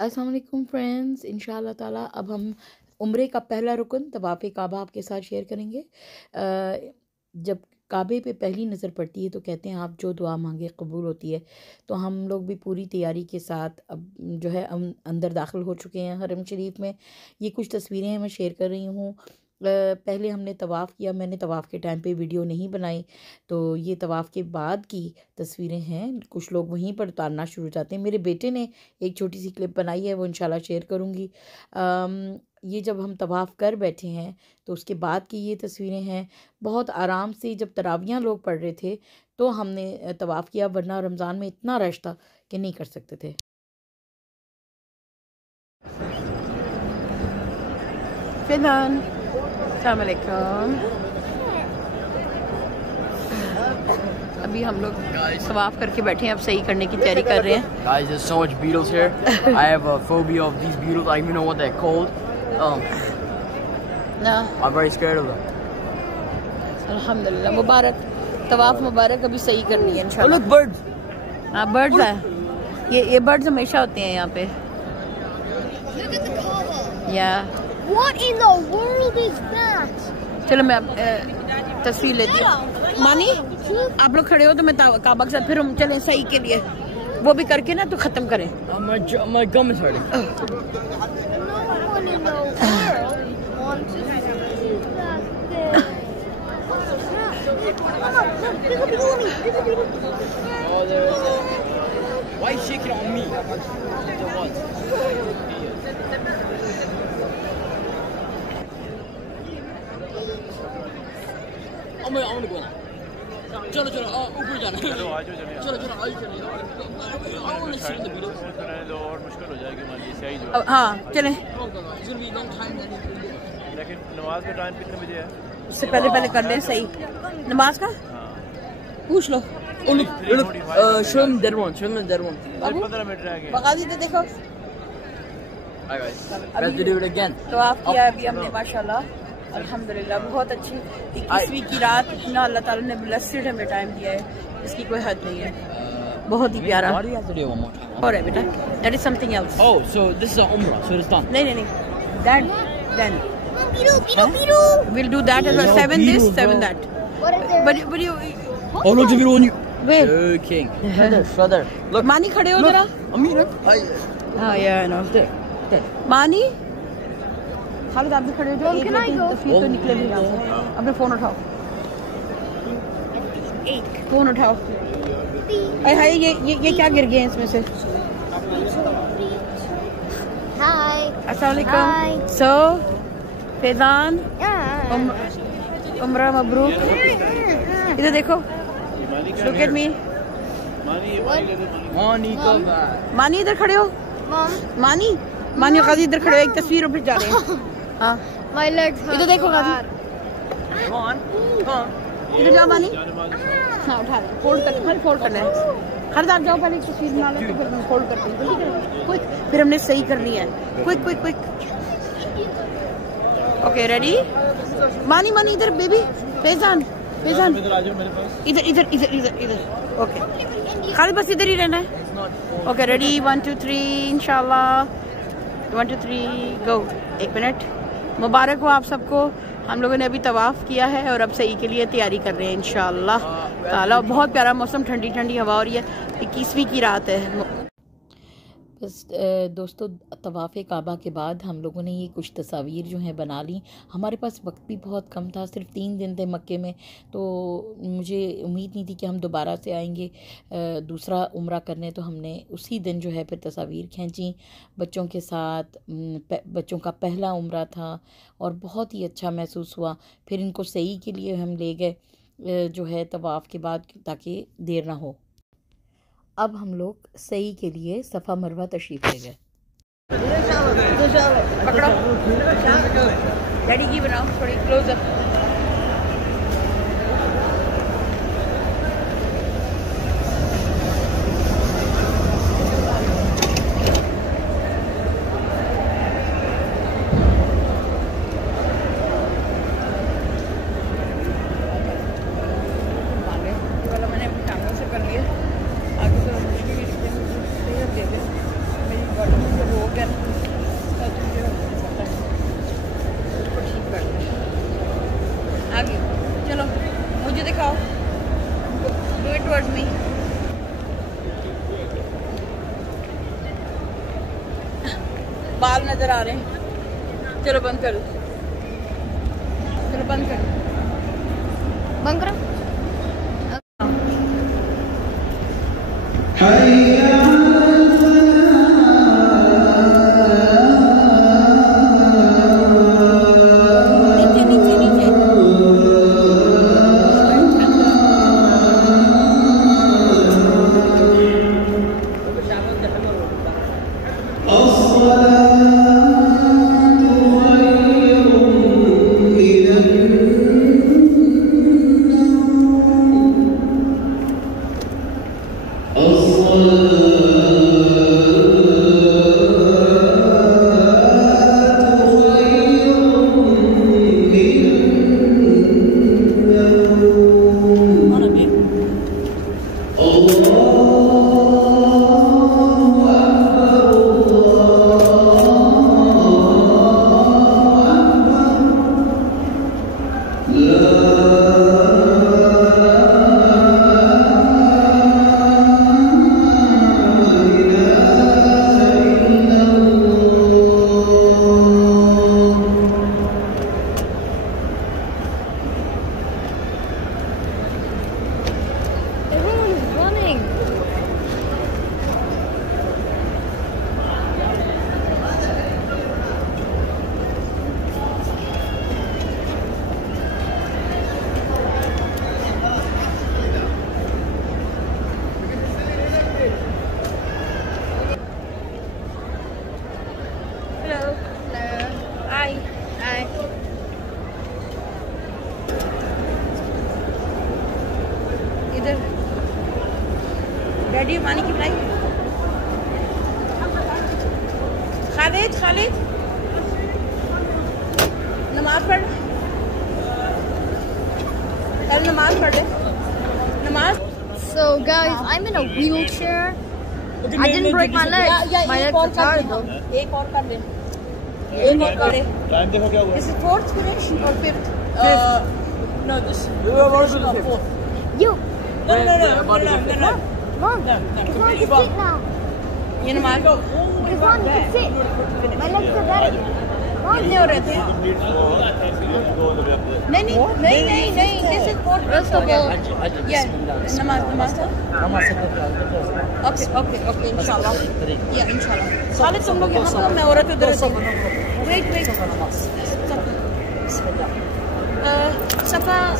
अस्सलाम वालेकुम फ्रेंड्स, इंशाअल्लाह ताला अब हम उम्रे का पहला रुकन तवाफ़े काबा आपके साथ शेयर करेंगे। जब काबे पे पहली नज़र पड़ती है तो कहते हैं आप जो दुआ मांगे कबूल होती है। तो हम लोग भी पूरी तैयारी के साथ अब जो है हम अंदर दाखिल हो चुके हैं हरम शरीफ में। ये कुछ तस्वीरें मैं शेयर कर रही हूँ। पहले हमने तवाफ़ किया, मैंने तवाफ़ के टाइम पे वीडियो नहीं बनाई, तो ये तवाफ़ के बाद की तस्वीरें हैं। कुछ लोग वहीं पर उतारना शुरू हो जाते हैं। मेरे बेटे ने एक छोटी सी क्लिप बनाई है, वो इंशाल्लाह शेयर करूँगी। ये जब हम तवाफ़ कर बैठे हैं तो उसके बाद की ये तस्वीरें हैं। बहुत आराम से जब तरावियाँ लोग पढ़ रहे थे तो हमने तवाफ़ किया, वरना रमज़ान में इतना रश था कि नहीं कर सकते थे। फिलहाल अस्सलाम वालेकुम। अभी हम लोग तवाफ़ करके बैठे हैं, अब सही करने की तैयारी कर रहे हैं। Guys, there's so much beetles here. I have a phobia of these beetles. I don't even know what they're called. I'm very scared of them. अल्हम्दुलिल्लाह, मुबारक, तवाफ़ मुबारक। अभी सही करनी है Oh, इंशाल्लाह। look, birds. हाँ, बर्ड्स है। ये बर्ड्स हमेशा होते हैं यहाँ पे। Look at the color. या What in the world is that? चलो मैं तस्वीर लेती हूँ। मानी आप लोग खड़े हो तो मैं काबा के साथ, फिर हम चलें सही के लिए, वो भी करके ना तो ख़त्म करें। My gum is hurting. No one in the world wants to do that thing. Oh, there is a... Why is shaking on me? There was. I'm gonna go now. चलो चलो ऊपर जाना है। चलो आज चलो चलो आज चलो। I want to see the beetles. और मुश्किल हो जाएगी मान लीजिए सही जो। हाँ चलें। It's gonna be a long time. लेकिन नमाज का टाइम कितने बजे है? उससे पहले कर लें सही। नमाज का पूछ लो। Oh look, show them that one. Show them that one. 15 minute रह गए। बगा दी तो देखो। Hi guys. Let's do it again. तो आप किया अभी हमने माशाल्लाह अल्हम्दुलिल्लाह, बहुत अच्छी 21वीं की रात, इतना अल्लाह ताला ने ब्लेस्ड हमें टाइम दिया है, इसकी कोई हद नहीं है। बहुत ही प्यारा। Why do you have to do it one more time? और है बेटा, that is something else. Oh, so this is an umrah, so it's done. नहीं, that then Beetle. we'll do that as well. No, 7 this, beetles, 7 bro. that. What is there? But you Oh, look, the on you. wait. Joking. Shudder. Look. मानी खड़े हो जरा। Amira. हाँ यार ना। मानी खालिद आप भी खड़े हो जाओ। Can I go? तस्वीर तो निकले भी यहाँ से। अपने फोन उठाओ। फोन उठाओ। हाय ये क्या गिर गए हैं इसमें से? Hi. अस्सलाम Hi. वालेकुम। सो फैजान उम्रा मबरूक। इधर देखो, लुक एट मी। Monica. मानी इधर खड़े हो। Mom, मानी और गाजी इधर खड़े हो, एक तस्वीर ऊपर जा रहे हैं। हाँ my legs hurt. इधर देखो so Ghazi. bad. Come on. Come on. इधर जाओ मानी। हाँ उठा ले, फोल्ड करना है। हर आप जाओ, पहले एक तस्वीर बना ले तो फिर हम फोल्ड करते हैं। जल्दी करो, क्विक, फिर हमने सही करनी है। क्विक। Okay ready. मानी इधर बेबी। फैजान इधर। ओके खाली बस इधर ही रहना है। ओके रेडी 1 2 3 इंशाल्लाह 1 2 3 गो। 1 मिनट। मुबारक हो आप सबको। हम लोगों ने अभी तवाफ़ किया है और अब सही के लिए तैयारी कर रहे हैं इंशाल्लाह ताला। बहुत प्यारा मौसम, ठंडी हवा हो रही है। 21वीं की रात है। बस दोस्तों, तवाफ़े काबा के बाद हम लोगों ने ये कुछ तस्वीर जो हैं बना ली। हमारे पास वक्त भी बहुत कम था, सिर्फ 3 दिन थे मक्के में, तो मुझे उम्मीद नहीं थी कि हम दोबारा से आएंगे दूसरा उम्रा करने। तो हमने उसी दिन जो है फिर तस्वीर खींची बच्चों के साथ। बच्चों का पहला उम्रा था और बहुत ही अच्छा महसूस हुआ। फिर इनको सही के लिए हम ले गए जो है तवाफ़ के बाद, ताकि देर ना हो। अब हम लोग सही के लिए सफ़ा मरवा तशरीफ़ ले गए। पकड़ो डैडी की बनाओ, थोड़ी क्लोजअप। मैंने अपनी टांगों से कर लिए, आगे तो मुश्किल ही मेरी बॉडी में जो रोग बाल नजर आ रहे हैं। चलो बंद कर, चलो बंद कर, बंद करो। नीचे नीचे नीचे। Everyone's running. Hello. Hello. Hi. Hi. इधर डैडी पानी की पिलाई। खालिद खालिद नमाज पढ़, कल नमाज पढ़ ले नमाज। So guys, I'm in a wheelchair. I didn't break my leg. My legs are tired though. एक और कर ले, एक और कर ले। टाइम देखो क्या हुआ? Is it fourth finish or fifth? No, this. Fourth. You, No, no, no, no, no, no, no. Mom, No, no. come on, you can sit now. ये नमाज Come on, you can sit. My legs are better. कितने हो रहे थे? नहीं नहीं नहीं नहीं नहीं, this is fourth First of all, yeah, नमाज नमाज। ओके ओके ओके इंशाल्लाह, या इंशाल्लाह। खालिद तुम लोग यहाँ पर, मैं औरत उधर से। वेट वेट, सफा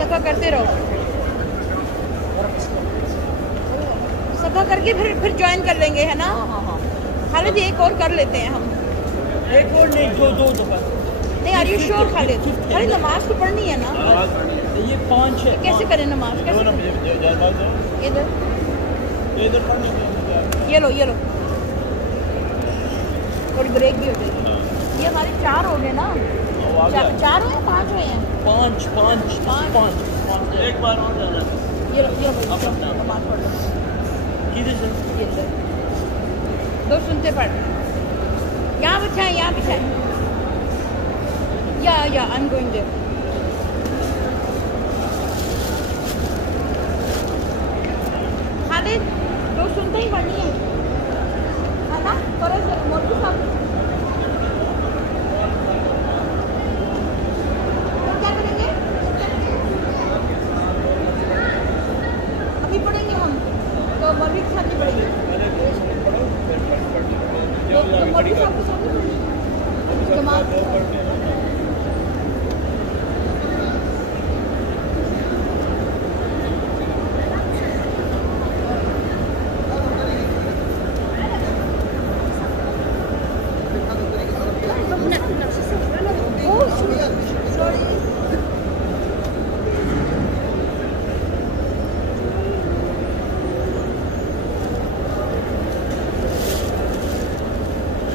सफा करते रहो, सफा करके फिर ज्वाइन कर लेंगे, है ना? हाँ। खालिद एक और कर लेते हैं हम। एक और नहीं, दो दफा। नहीं, are you sure Khalid? Khalid नमाज तो पढ़नी है ना? ये 5 है। कैसे करें नमाज? कैसे करें? इधर ये लो थोड़ी ब्रेक भी हो जाएगी। ये हमारे 4 हो गए ना? 4 हुए, 5 हुए हैं। 5 एक बार और जाना। ये लो नमाज पढ़ लो। किधर से? ये लो, 2 सुनते पढ़। यहाँ बिछाएं। या I am going there. Khalid 2 सुनते ही पढ़नी है ना? थोड़ा सा मोटी साहब तो क्या करेंगे? अभी पढ़ेंगे हम, तो मौलवी के साथ ही पढ़ेंगे। तो मौलवी साहब के साथ ही पढ़ेंगे जमात।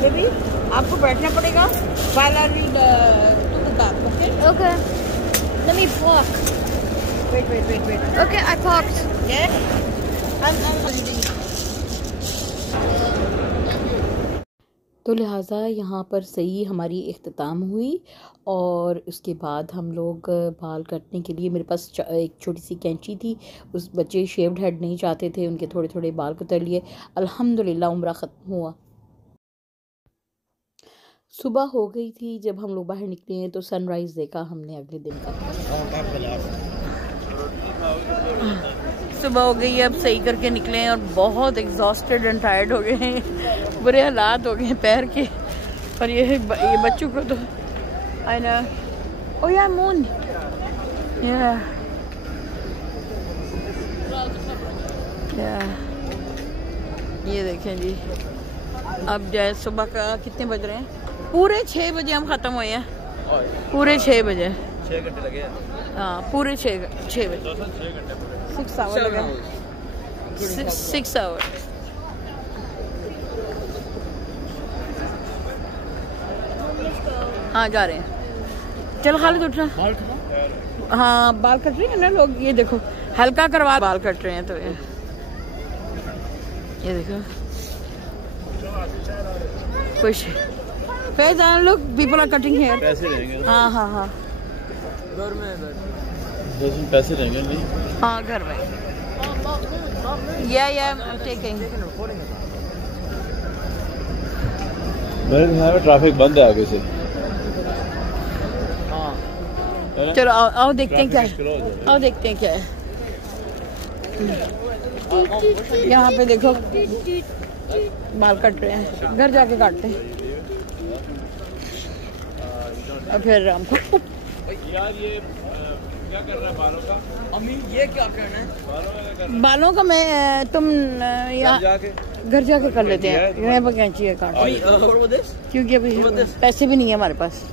बेबी आपको बैठना पड़ेगा while I read to the back, okay? okay. Let me park. Wait. Okay, I parked. Yeah? I'm reading. तो तो लिहाजा यहाँ पर सही हमारी इख्तिताम हुई। और उसके बाद हम लोग बाल काटने के लिए, मेरे पास एक छोटी सी कैंची थी, उस बच्चे शेव्ड हेड नहीं चाहते थे, उनके थोड़े थोड़े बाल कुतर लिए। अल्हम्दुलिल्लाह उम्रा ख़त्म हुआ। सुबह हो गई थी जब हम लोग बाहर निकले हैं, तो सनराइज़ देखा हमने अगले दिन का। सुबह हो गई है, अब सही करके निकले हैं और बहुत एग्जॉस्टेड एंड टायर्ड हो गए हैं, बुरे हालात हो गए हैं पैर के। और ये बच्चों को तो आई नो, ओ यार मून, ये देखें जी। अब जाए सुबह का कितने बज रहे हैं? पूरे 6 बजे हम ख़त्म हुए हैं, पूरे 6 बजे। 6 घंटे लगे हैं। हाँ पूरे 6 बजे, 6 आवर लगा, 6 आवर। हाँ जा रहे हैं, चल खालिद उठना। हाँ बाल कट रहे हैं ना लोग, ये देखो हल्का करवा बाल कट रहे हैं। तो ये देखो कुछ फैजान लोग, पीपल आर कटिंग हेयर। पैसे रहेंगे। हाँ हाँ हाँ घर में पैसे रहेंगे नहीं। हाँ घर में। या टेकिंग। मेरे यहाँ में ट्रैफिक बंद है आगे से। चलो आओ देखते हैं क्या है, आओ देखते हैं क्या है। यहाँ पे देखो बाल कट रहे हैं, घर जाके काटते हैं और फिर हमको। यार ये क्या कर रहा है बालों का? अम्मी ये क्या करना है? बालों का मैं तुम यहाँ घर जाके कर लेते हैं, यहाँ पर कैंची है काट, क्योंकि अभी पैसे भी नहीं है हमारे पास।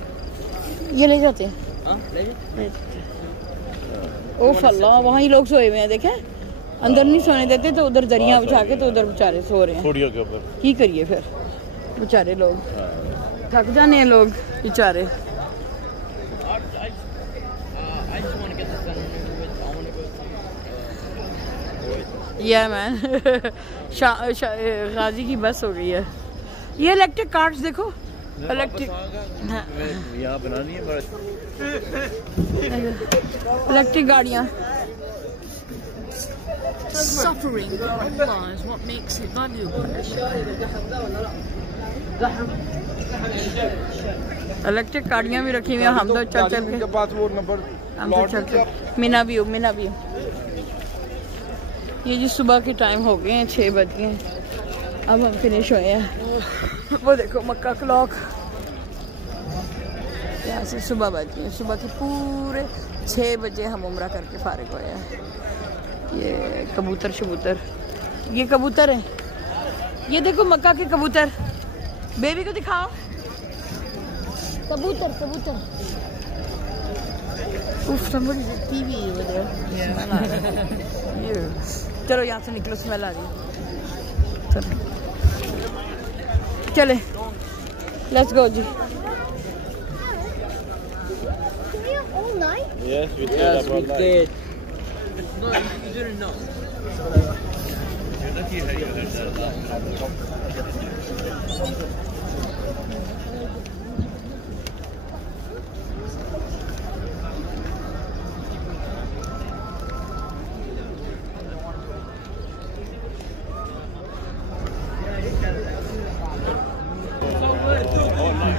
ये ले जाते हैं। ओफ अल्लाह, वहाँ ही लोग सोए हुए हैं, देखे अंदर नहीं सोने देते, तो उधर दरिया बिछा के तो उधर बेचारे सो रहे हैं। की करिए फिर, बेचारे लोग थक जाने हैं लोग बेचारे। या मैन गाजी की बस हो गई है। ये इलेक्ट्रिक कार्स देखो, इलेक्ट्रिक यहाँ बनानी है बस। इलेक्ट्रिक गाड़ियाँ। Suffering is what makes it valuable. Electric गाड़ियाँ भी रखी हुई हैं। हम तो चल चल के पासपोर्ट नंबर, हम तो चल चल मीना भी हो। ये जी सुबह के टाइम हो गए हैं, 6 बज गए हैं, अब हम फिनिश हुए हैं। वो देखो मक्का क्लॉक, यहाँ से सुबह बज गई, सुबह के पूरे 6 बजे हम उम्रा करके फारिग हुए हैं। ये कबूतर शबूतर, ये कबूतर है, ये देखो मक्का के कबूतर। बेबी को दिखाओ, कबूतर कबूतर। उफ somebody TV over there। चलो यहाँ से निकलो, स्मेल आ रही है। चलो चले, लेट्स गो जी। Yes, we did. Yes, we did. No, you didn't know.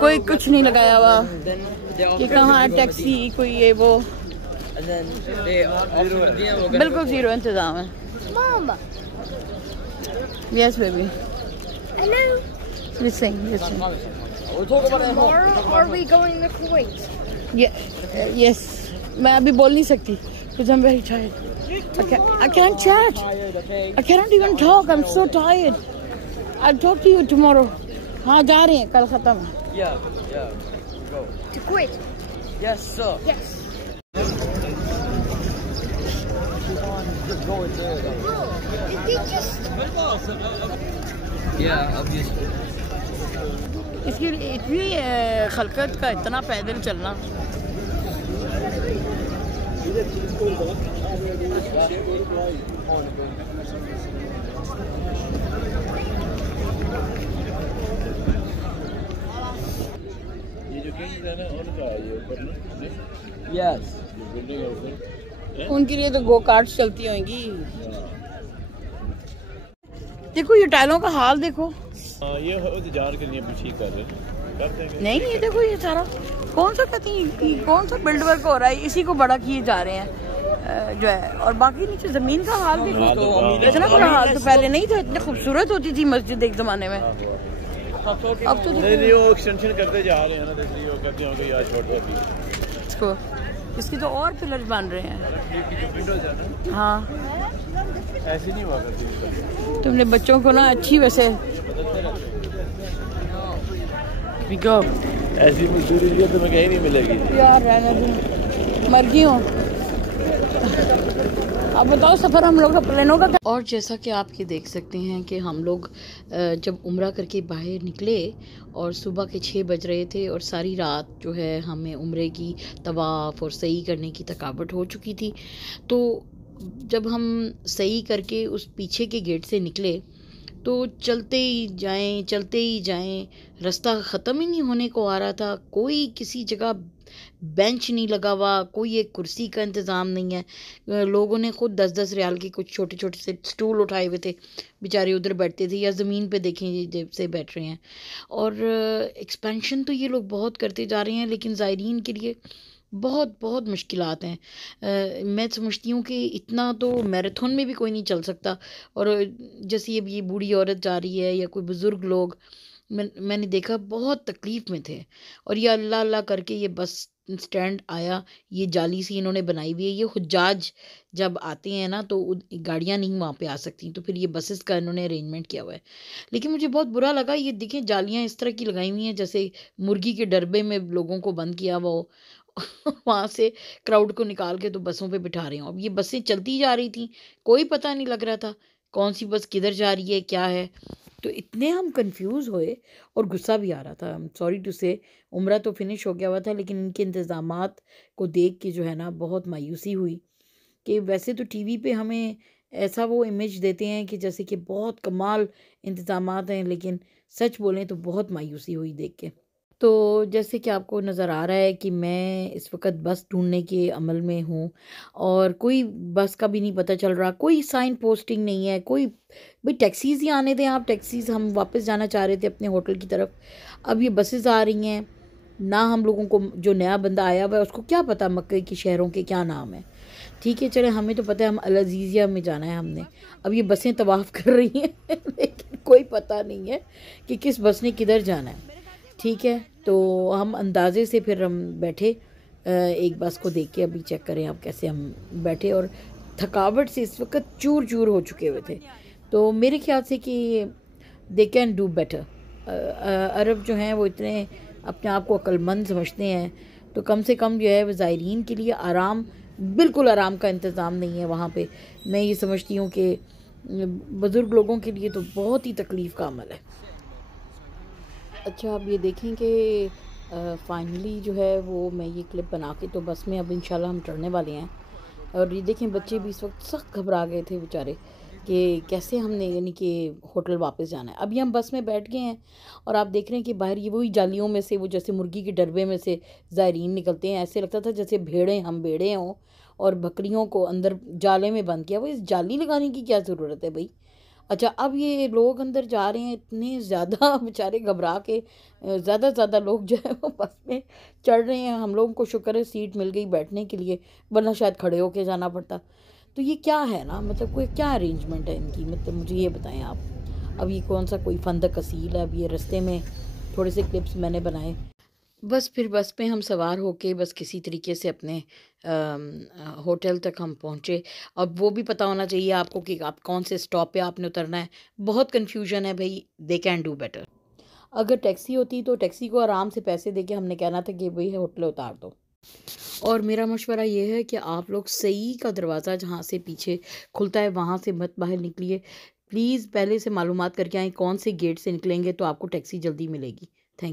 कोई कुछ नहीं लगाया हुआ कि कहाँ टैक्सी कोई ये वो, बिल्कुल जीरो इंतजाम है। Mama. Yes baby, Hello. listen. We'll talk about it at home. Tomorrow are we going to Kuwait? Yes, मैं अभी बोल नहीं सकती because I'm very tired. I can't chat. I cannot even talk. I'm so tired. I'll talk to you tomorrow. हाँ जा रहे हैं, कल खत्म है। Yeah. Go. To Kuwait? Yes, sir. Yes. Go in there. Did they just... Yeah, obviously. इसकी इतनी खलकत का इतना पैदल चलना यस उनके लिए तो गो कार्ट चलती होंगी। देखो ये टाइलों का हाल देखो। ये जार के लिए ठीक कर रहे हैं। नहीं ये देखो ये सारा कौन सा कहती है, कौन सा बिल्ड वर्क हो रहा है, इसी को बड़ा किए जा रहे हैं जो है। और बाकी नीचे जमीन का हाल देखो, इतना बड़ा हाल तो पहले नहीं था। इतनी खूबसूरत होती थी मस्जिद एक जमाने में, अब तो नहीं वो एक्सटेंशन करते जा रहे हैं ना, इसलिए वो कहते हैं कि यार छोड़ दो अभी इसको। इसकी तो और पिलर बन रहे हैं। हाँ ऐसी नहीं हुआ करती। तुमने बच्चों को ना अच्छी वैसे ऐसी मजदूरी तो तुम्हें कहीं नहीं मिलेगी यार, रहने दो, मर गई हूँ। अब बताओ सफ़र हम लोग का प्लेनों का। और जैसा कि आप ये देख सकते हैं कि हम लोग जब उम्रा करके बाहर निकले और सुबह के 6 बज रहे थे और सारी रात जो है हमें उम्रे की तवाफ़ और सही करने की थकावट हो चुकी थी। तो जब हम सही करके उस पीछे के गेट से निकले तो चलते ही जाएं, रास्ता ख़त्म ही नहीं होने को आ रहा था। कोई किसी जगह बेंच नहीं लगा हुआ, कोई एक कुर्सी का इंतज़ाम नहीं है। लोगों ने ख़ुद 10-10 रियाल के कुछ छोटे छोटे से स्टूल उठाए हुए थे, बेचारे उधर बैठते थे या ज़मीन पे देखें जब से बैठ रहे हैं। और एक्सपेंशन तो ये लोग बहुत करते जा रहे हैं, लेकिन ज़ायरीन के लिए बहुत बहुत मुश्किलात हैं। मैं समझती हूँ कि इतना तो मैराथन में भी कोई नहीं चल सकता। और जैसे ये बूढ़ी औरत जा रही है या कोई बुज़ुर्ग लोग, मैंने देखा बहुत तकलीफ़ में थे। और ये अल्लाह अल्लाह करके ये बस स्टैंड आया, ये जाली सी इन्होंने बनाई हुई है। ये हुज्जाज जब आते हैं ना तो गाड़ियाँ नहीं वहाँ पे आ सकती, तो फिर ये बसेस का इन्होंने अरेंजमेंट किया हुआ है। लेकिन मुझे बहुत बुरा लगा, ये देखें जालियाँ इस तरह की लगाई हुई हैं जैसे मुर्गी के डरबे में लोगों को बंद किया हुआ हो। वहाँ से क्राउड को निकाल के तो बसों पे बिठा रहे हो। अब ये बसें चलती जा रही थी, कोई पता नहीं लग रहा था कौन सी बस किधर जा रही है, क्या है। तो इतने हम कंफ्यूज हुए और गुस्सा भी आ रहा था। सॉरी टू से उम्रा तो फिनिश हो गया हुआ था, लेकिन इनके इंतज़ामात को देख के जो है ना बहुत मायूसी हुई कि वैसे तो टीवी पे हमें ऐसा वो इमेज देते हैं कि जैसे कि बहुत कमाल इंतज़ामात हैं, लेकिन सच बोलें तो बहुत मायूसी हुई देख के। तो जैसे कि आपको नज़र आ रहा है कि मैं इस वक्त बस ढूंढने के अमल में हूँ और कोई बस का भी नहीं पता चल रहा, कोई साइन पोस्टिंग नहीं है, कोई भाई टैक्सीज़ ही आने दें आप। टैक्सीज़, हम वापस जाना चाह रहे थे अपने होटल की तरफ, अब ये बसेस आ रही हैं ना। हम लोगों को जो नया बंदा आया हुआ है उसको क्या पता मक्के की शहरों के क्या नाम है। ठीक है चले, हमें तो पता है हम अल अज़ीज़िया में जाना है हमने। अब ये बसें तवाफ़ कर रही हैं लेकिन कोई पता नहीं है कि किस बस ने किधर जाना है। ठीक है, तो हम अंदाज़े से फिर हम बैठे एक बस को देख के। अभी चेक करें आप कैसे हम बैठे और थकावट से इस वक्त चूर चूर हो चुके हुए थे। तो मेरे ख्याल से कि दे कैन डू बेटर। अरब जो हैं वो इतने अपने आप को अक्लमंद समझते हैं, तो कम से कम जो है वो ज़ायरीन के लिए आराम, बिल्कुल आराम का इंतज़ाम नहीं है वहाँ पे। मैं ये समझती हूँ कि बुज़ुर्ग लोगों के लिए तो बहुत ही तकलीफ़ का अमल है। अच्छा, आप ये देखें कि फाइनली जो है वो मैं ये क्लिप बना के तो बस में अब इंशाल्लाह हम चढ़ने वाले हैं। और ये देखें बच्चे भी इस वक्त सख्त घबरा गए थे बेचारे कि कैसे हमने यानी कि होटल वापस जाना है। अभी हम बस में बैठ गए हैं और आप देख रहे हैं कि बाहर ये वही जालियों में से, वो जैसे मुर्गी के डरबे में से ज़ायरीन निकलते हैं। ऐसे लगता था जैसे हम भेड़े हों और बकरियों को अंदर जाले में बंद किया। वो इस जाली लगाने की क्या ज़रूरत है भाई। अच्छा, अब ये लोग अंदर जा रहे हैं, इतने ज़्यादा बेचारे घबरा के ज़्यादा से ज़्यादा लोग जो है वो बस में चढ़ रहे हैं। हम लोगों को शुक्र है सीट मिल गई बैठने के लिए, वरना शायद खड़े होके जाना पड़ता। तो ये क्या है ना, मतलब कोई क्या अरेंजमेंट है इनकी, मतलब मुझे ये बताएं आप। अब ये कौन सा कोई फंदक असील है। अब ये रास्ते में थोड़े से क्लिप्स मैंने बनाए। बस फिर बस पे हम सवार होके बस किसी तरीके से अपने होटल तक हम पहुँचे। अब वो भी पता होना चाहिए आपको कि आप कौन से स्टॉप पे आपने उतरना है। बहुत कन्फ्यूजन है भाई, दे कैन डू बेटर। अगर टैक्सी होती तो टैक्सी को आराम से पैसे दे के हमने कहना था कि भाई होटल उतार दो। और मेरा मशवरा ये है कि आप लोग सही का दरवाज़ा जहाँ से पीछे खुलता है वहाँ से मत बाहर निकलिए प्लीज़। पहले से मालूमात करके आएँ कौन से गेट से निकलेंगे तो आपको टैक्सी जल्दी मिलेगी। Thank you.